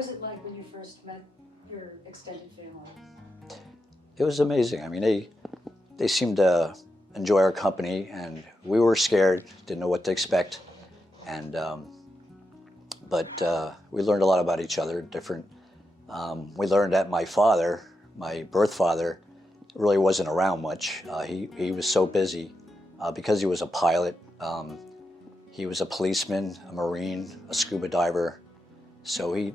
was it like when you first met your extended family? It was amazing. I mean, they seemed to enjoy our company, and we were scared, didn't know what to expect, and but we learned a lot about each other. We learned that my father, my birth father, really wasn't around much. He was so busy because he was a pilot. He was a policeman, a Marine, a scuba diver, so he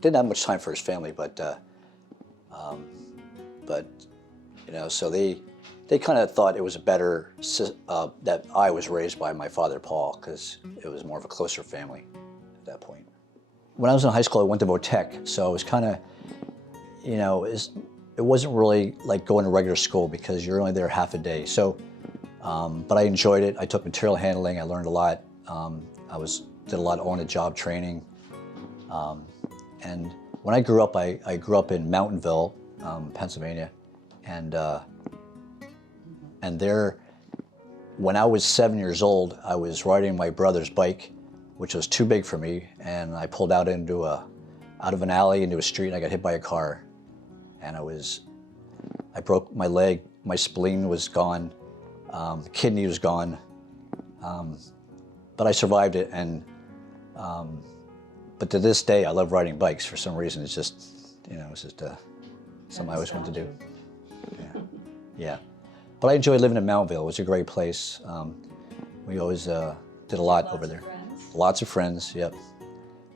didn't have much time for his family. But you know, so they kind of thought it was better that I was raised by my father, Paul, because it was more of a closer family at that point. When I was in high school, I went to Votech, so it was kind of, you know, it wasn't really like going to regular school because you're only there half a day. So, but I enjoyed it. I took material handling. I learned a lot. Did a lot of on-the-job training. And when I grew up, I grew up in Mountainville, Pennsylvania, and there, when I was 7 years old, I was riding my brother's bike, which was too big for me, and I pulled out of an alley into a street, and I got hit by a car, and I broke my leg, my spleen was gone, kidney was gone, but I survived it, and but to this day, I love riding bikes. For some reason, it's just, you know, it's just something I always wanted to do. Yeah. Yeah. But I enjoyed living in Mountville. It was a great place. We always did a lot over there. Friends? Lots of friends, yep.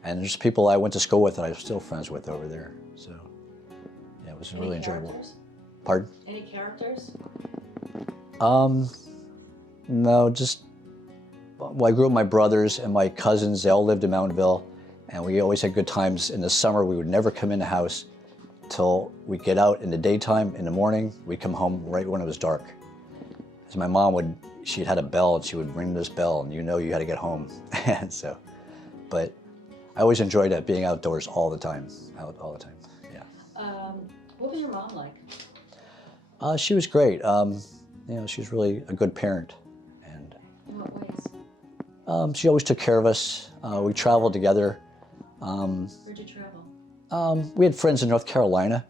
And there's people I went to school with that I'm still friends with over there. So, yeah, it was really enjoyable. Characters? Pardon? Any characters? No, just, well, I grew up with my brothers and my cousins. They all lived in Mountainville, and we always had good times. In the summer, we would never come in the house till we'd get out in the daytime. In the morning, we'd come home right when it was dark. Because my mom she'd had a bell, and she would ring this bell, and you know you had to get home. And so, but I always enjoyed that, being outdoors all the time, yeah. What was your mom like? She was great. You know, she was really a good parent. And In what ways? she always took care of us. We traveled together. Where'd you travel? We had friends in North Carolina,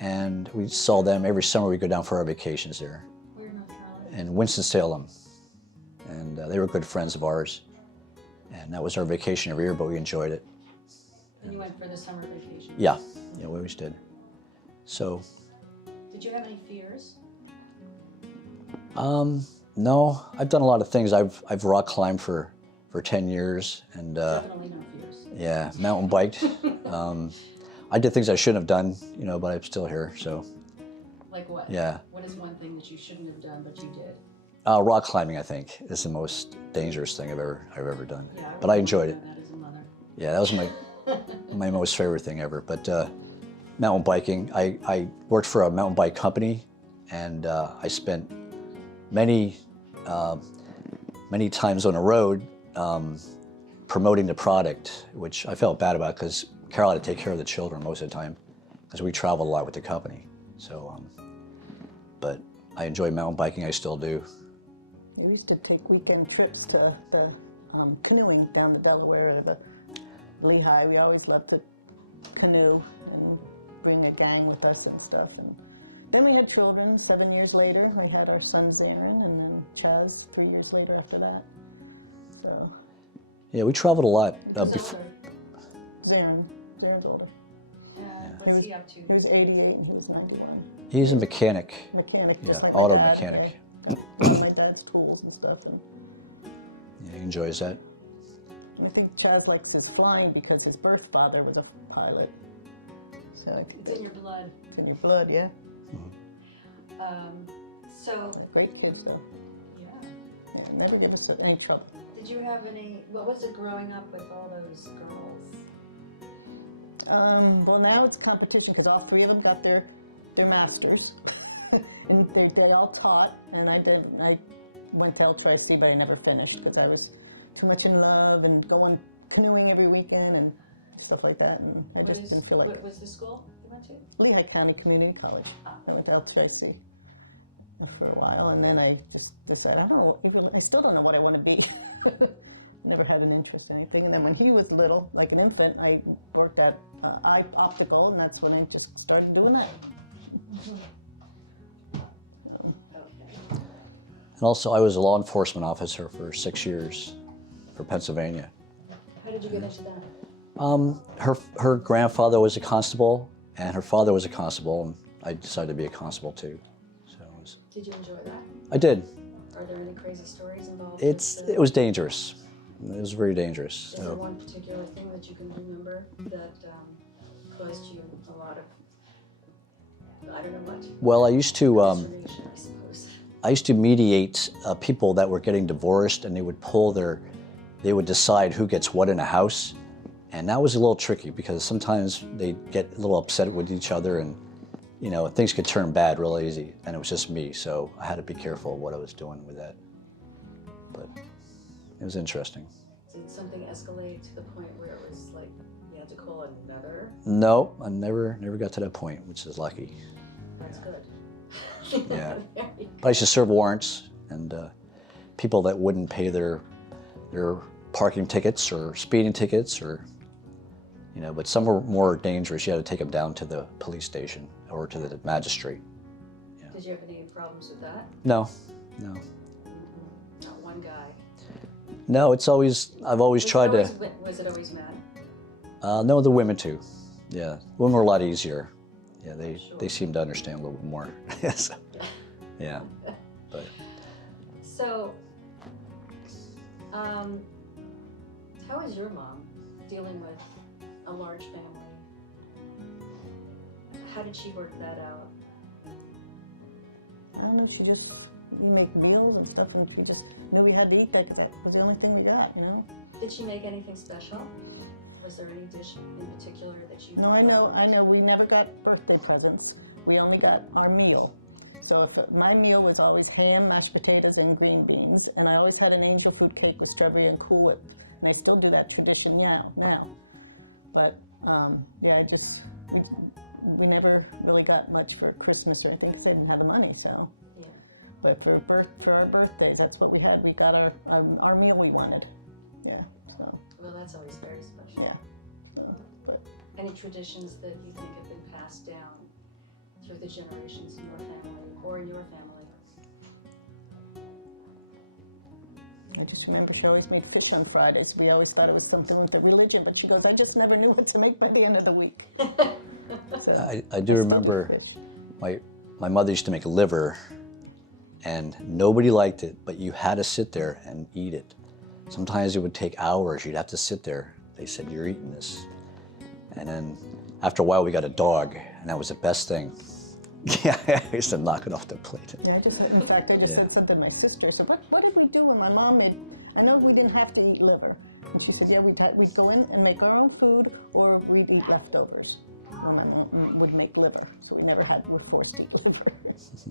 and we saw them every summer. We'd go down for our vacations there. Where in North Carolina? In Winston-Salem. And they were good friends of ours. And that was our vacation every year, but we enjoyed it. And you went for the summer vacation? Yeah, we always did. So. Did you have any fears? No, I've done a lot of things. I've rock climbed for 10 years, and Definitely no fears. yeah, mountain biked. I did things I shouldn't have done, you know, but I'm still here, so. Like what? Yeah. What is one thing that you shouldn't have done but you did? Rock climbing, I think, is the most dangerous thing I've ever done. Yeah, but I enjoyed it. That as a mother. Yeah, that was my most favorite thing ever. But mountain biking, I worked for a mountain bike company, and I spent many times on the road promoting the product, which I felt bad about because Carol had to take care of the children most of the time because we traveled a lot with the company. So, but I enjoy mountain biking. I still do. We used to take weekend trips to the canoeing down the Delaware or the Lehigh. We always loved to canoe and bring a gang with us and stuff. And then we had children. 7 years later, we had our son Zarin, and then Chaz 3 years later after that. So. Yeah, we traveled a lot. Who's Before. older? Zarin's older. What's he up to? He was 88 and he was 91. He's a mechanic. Mechanic. Yeah, just like auto my dad, mechanic. Yeah. My dad's tools and stuff. And Yeah, he enjoys that. I think Chaz likes his flying because his birth father was a pilot. So It's in your blood. it's in your blood, yeah. So, Great kids though. yeah. Yeah, never give us any trouble. Did you have what was it growing up with all those girls? Well, now it's competition because all three of them got their masters, and they all taught. And I went to LTIC, but I never finished because I was too much in love and going canoeing every weekend and stuff like that. And I just didn't feel like What it. was the school you went to? Lehigh County Community College. Ah. I went to LTIC for a while, and then I just decided I still don't know what I want to be. never had an interest in anything. And then when he was little, like an infant, I worked at eye optical, and that's when I just started doing that. And also, I was a law enforcement officer for 6 years for Pennsylvania. How did you get into that? Her grandfather was a constable, and her father was a constable, and I decided to be a constable too. So Did you enjoy that? I did. Are there any crazy stories involved? It was dangerous. It was very dangerous. Is there So, one particular thing that you can remember that caused you a lot of, I don't know what, well, I used to consternation, I suppose? mediate people that were getting divorced, and they would decide who gets what in a house, and that was a little tricky because sometimes they get a little upset with each other, and things could turn bad real easy. And it was just me, so I had to be careful of what I was doing with that. But it was interesting. Did something escalate to the point where it was like you had to call another? No, I never got to that point, which is lucky. That's good. Yeah. Very But I used to serve warrants, and people that wouldn't pay their parking tickets or speeding tickets, or but some were more dangerous. You had to take them down to the police station or to the magistrate. Did you have any problems with that? No. Not one guy. No, I've always tried to. Was it always men? No, the women too. Yeah, women were a lot easier. Yeah, they Sure. seemed to understand a little bit more. So, yeah, but So, how is your mom dealing with a large family? How did she work that out? I don't know, she just make meals and stuff, and she just knew we had to eat that because that was the only thing we got, Did she make anything special? Was there any dish in particular that you No, I loved? know, we never got birthday presents. We only got our meal. So my meal was always ham, mashed potatoes, and green beans, and I always had an angel food cake with strawberry and Cool Whip, and I still do that tradition now. But yeah, we never really got much for Christmas or anything because they didn't have the money. So, Yeah. but for our birthdays, that's what we had. We got our meal we wanted. Yeah. So Well, that's always very special. yeah. So, but Any traditions that you think have been passed down through the generations in your family or in your family? I just remember she always made fish on Fridays. We always thought it was something with the religion, but she goes, I just never knew what to make by the end of the week. So, I do remember fish. my mother used to make liver, and nobody liked it, but you had to sit there and eat it. Sometimes it would take hours. You'd have to sit there. They said, you're eating this. And then after a while, we got a dog, and that was the best thing. Yeah, I used to knock it off the plate. Yeah, in fact, I just Yeah. said something to my sister. So what did we do when my mom made, I know we didn't have to eat liver. And she said, yeah, we'd go in and make our own food, or we'd eat leftovers. When my mom would make liver. So we never were forced to eat liver.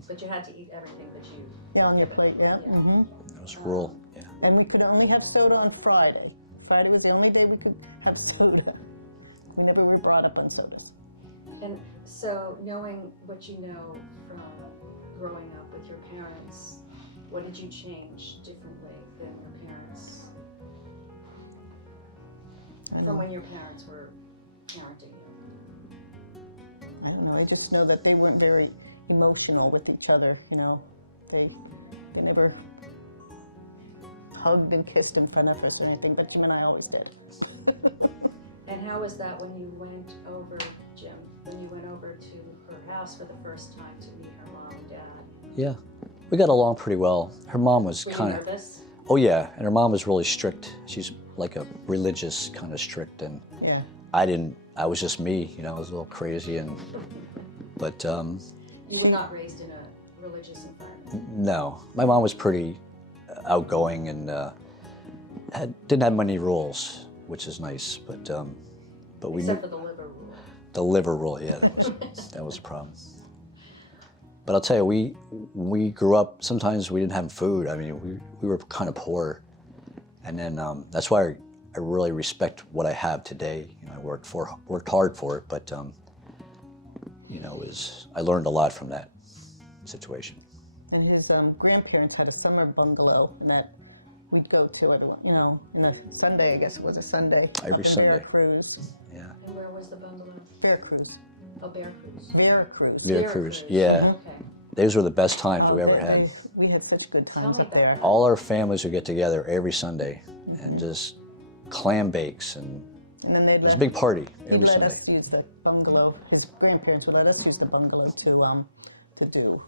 But you had to eat everything that you... Yeah, on the Yeah. plate, yeah. Yeah. Mm-hmm. That was rule. Yeah. And we could only have soda on Friday. Friday was the only day we could have soda. We never were brought up on sodas. And so, knowing what you know from growing up with your parents, what did you change differently than your parents? From when your parents were parenting you? I don't know. I just know that they weren't very emotional with each other. They never hugged and kissed in front of us or anything. But Jim and I always did. And how was that when you went over, Jim, when you went over to her house for the first time to meet her mom and dad? Yeah. We got along pretty well. Her mom was Were you kind of... nervous? Oh, yeah. And her mom was really strict. She's like a religious kind of strict. And Yeah. I was just me, I was a little crazy. But You were not raised in a religious environment? no, my mom was pretty outgoing and didn't have many rules, which is nice. But we Except knew for the liver rule. the liver rule. Yeah, that was a problem. But I'll tell you, when we grew up, sometimes we didn't have food. I mean, we were kind of poor, and then that's why I really respect what I have today. I worked hard for it, but I learned a lot from that situation. And his grandparents had a summer bungalow, and that we'd go to it, you know, in a Sunday, I guess it was a Sunday. Every up in Sunday. Veracruz. Yeah. And where was the bungalow? Veracruz. Oh, Bear Cruise. Veracruz. Veracruz, yeah. Okay. Those were the best times we Oh, ever had. We had such good Tell times me up about there. that. All our families would get together every Sunday and just clam bakes, and And then it was a big party He every let Sunday. us use the bungalow. His grandparents would let us use the bungalow to do,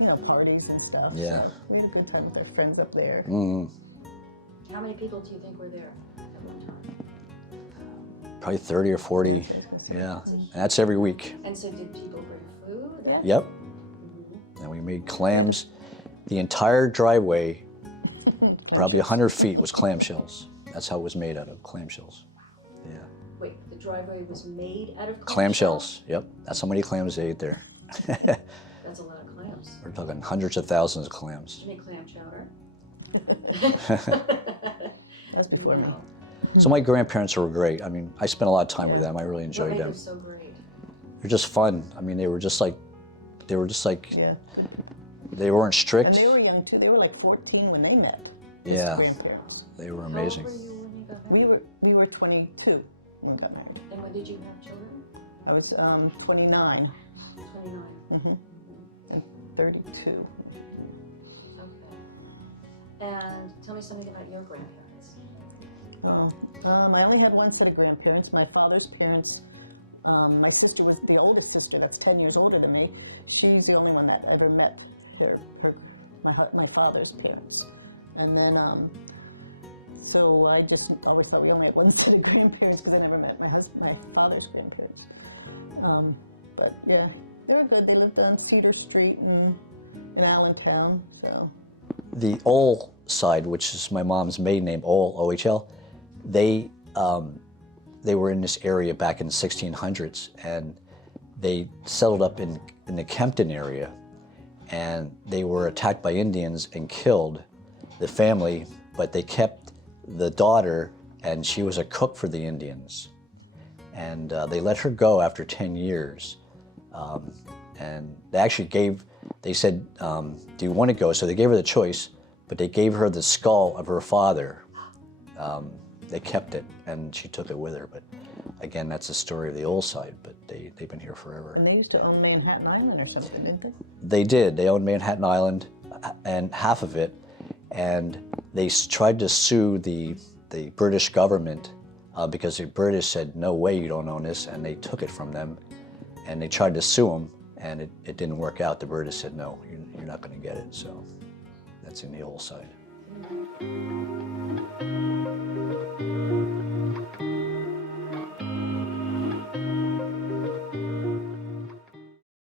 you know, parties and stuff. Yeah. So we had a good time with our friends up there. How many people do you think were there at one time? Probably 30 or 40. Yeah, and that's every week. And so did people bring food? Yeah. Yep. And we made clams. The entire driveway, probably 100 feet, was clamshells. That's how it was made, out of clamshells. Yeah. Wait, the driveway was made out of Clamshells. Yep. That's how many clams they ate there. That's a lot of clams. We're talking hundreds of thousands of clams. Did you make clam chowder? That's before me. No. So my grandparents were great. I mean, I spent a lot of time with them. I really What enjoyed made them. them so great? They're just fun. I mean, they were just like, Yeah. they weren't And strict. they were young too. They were like 14 when they met. His Yeah. grandparents. They were How old amazing. were you when you got married? We were 22 when we got married. And when did you have children? I was 29 29. and 32. Okay. And tell me something about your grandparents. I only had one set of grandparents. My father's parents, my sister was the oldest sister, that's 10 years older than me. She was the only one that ever met my father's parents. And then, so I just always thought we only had one set of grandparents, because I never met my father's grandparents. But yeah, they were good. They lived on Cedar Street in Allentown, so. The Ohl side, which is my mom's maiden name, Ohl, O-H-L, they were in this area back in the 1600s, and they settled up in the Kempton area, and they were attacked by Indians and killed the family, but they kept the daughter, and she was a cook for the Indians. And they let her go after 10 years. And they said, do you want to go? So they gave her the choice, but they gave her the skull of her father. They kept it, and she took it with her. But again, that's the story of the old side, but they've been here forever. And they used to own Manhattan Island or something, didn't they? They did. They owned Manhattan Island, and half of it, and they tried to sue the British government because the British said, no way, you don't own this, and they took it from them, and they tried to sue them, and it didn't work out. The British said, no, you're not going to get it, so that's in the old side.